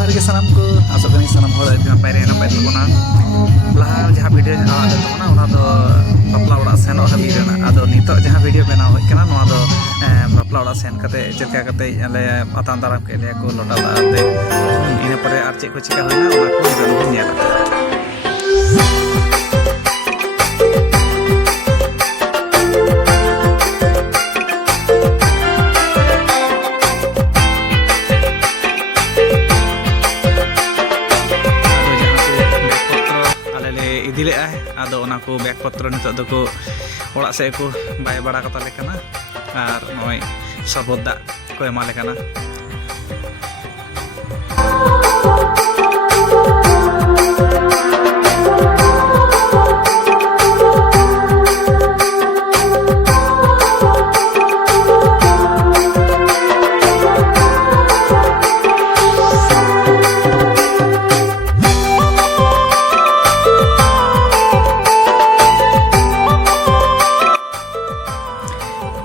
जोहार के सनम को आशा करी सनम हर अभी नपाय तबना लहा जहाँ वीडियो आवाद तबना ओना दो बापला ओड़ा सेनो हाबी रेना आदो नितो जहाँ वीडियो बनाव होय कना नोआ दो बापला ओड़ा सेन कते चेका कते आले आतान दाराम के लिया को लोटा दाते इने परे आर चेक को चिका होयना ओना को नितो नेला इदिले आदो ओना को बैग पत्र नितो दो को ओड़ा से को बाय बड़ा कता लेकना आर नय सबद दा को एमा लेकना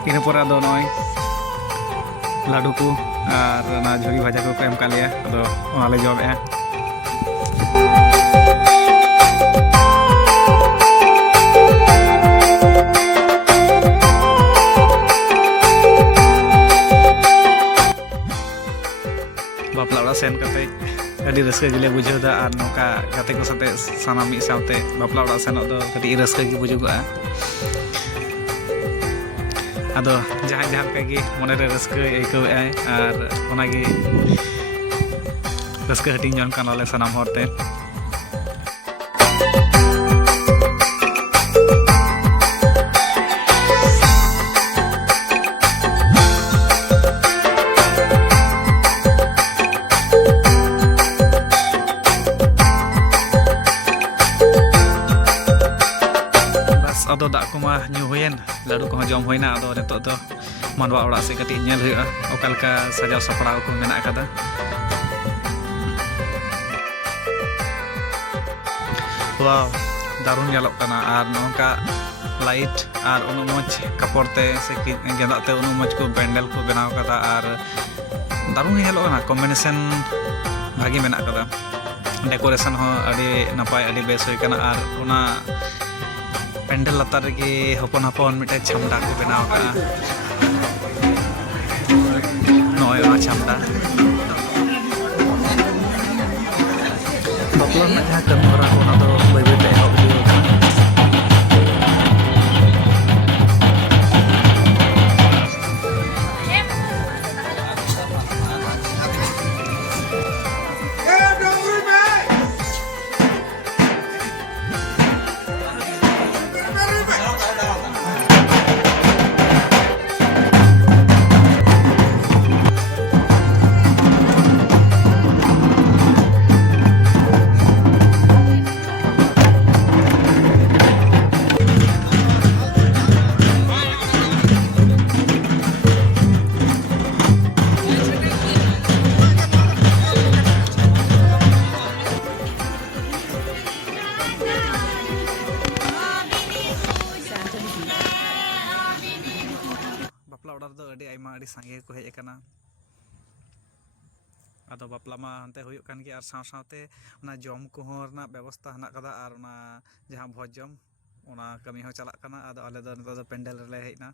इन पर आदो नय लाडू को और ना झुरी भाजा को एम का लिया आदो ओनाले जॉबे बापला ओड़ा सेन कते अडी रस्का गिले बुझादा और नोका गाते को साथे साना मी साथे बापला ओड़ा सेनो दो कटी रस्का गी बुझुगा आदो जहाँ जहाँ के मन रस्क आयकवे और ओनागे रस्क हटिंग जन कानाले सनाम हरते आदो दाग को मा न्यू होयन लाडू को जम होयना आदो नितो दो मानवा ओड़ा से कटी नेल हुआ ओकालका सजाव सपड़ाव को मेना कदा वाव दारुण नेलोग कना आर नोका लाइट और उनु मज कपड़ते से गेंदाते उनु मज को बैंडल को बनाव कदा और दारुण नेलोग ना कॉम्बिनेशन भागी मेना कदा डेकोरेशन हो अडी नपाय अडी बेस होय कना और उना पेंडल लतार रेगे हपन हपन मिटे छामडा को बनाव का नय ओना छामडा बपला ना जहाँ कमी हरा को ओना दो बाय बाय ते एहब दियो बापला ओड़ा दो अडी आइमा अडी सांगे को हेज कना आदो बापला मा अंते हुयुक कान गे आर साव सावते ओना जम को रना व्यवस्था हना कदा आर ओना जहां भोज जम ओना कमी हो चला कना आदो आले दो नितो दो पेंडल रे हेजना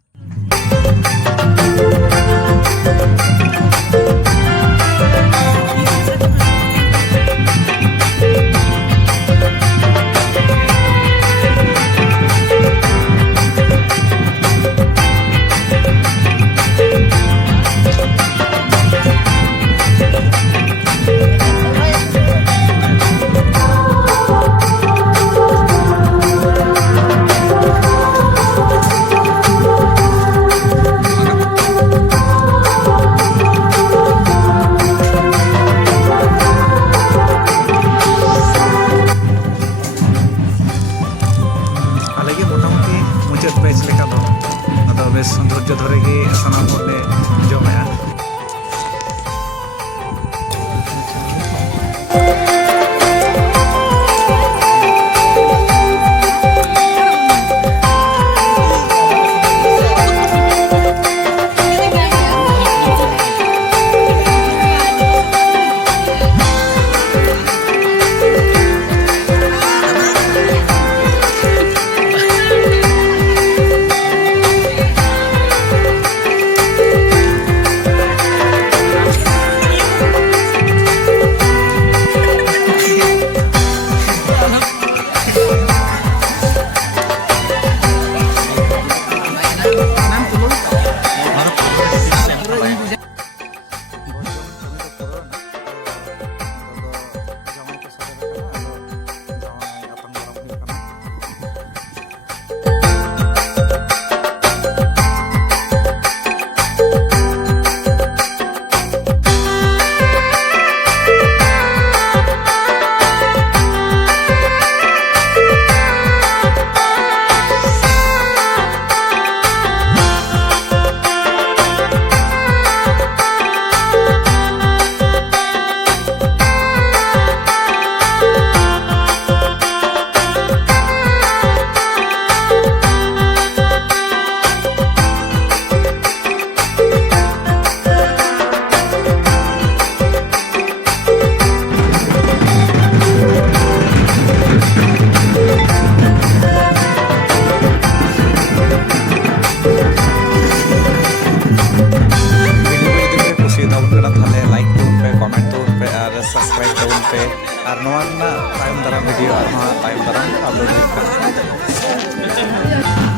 সাবস্ক্রাইব তাবᱚᱱ ᱯᱮ ᱟᱨ ᱱᱚᱣᱟ ᱨᱮᱱᱟᱜ ᱛᱟᱭᱚᱢ ᱫᱟᱨᱟᱢ ᱵᱷᱤᱰᱤᱭᱳ ᱟᱨᱦᱚᱸ ᱛᱟᱭᱚᱢ ᱫᱟᱨᱟᱢ ᱟᱯᱞᱳᱰ ᱦᱩᱭᱩᱜ ᱠᱟᱱᱟ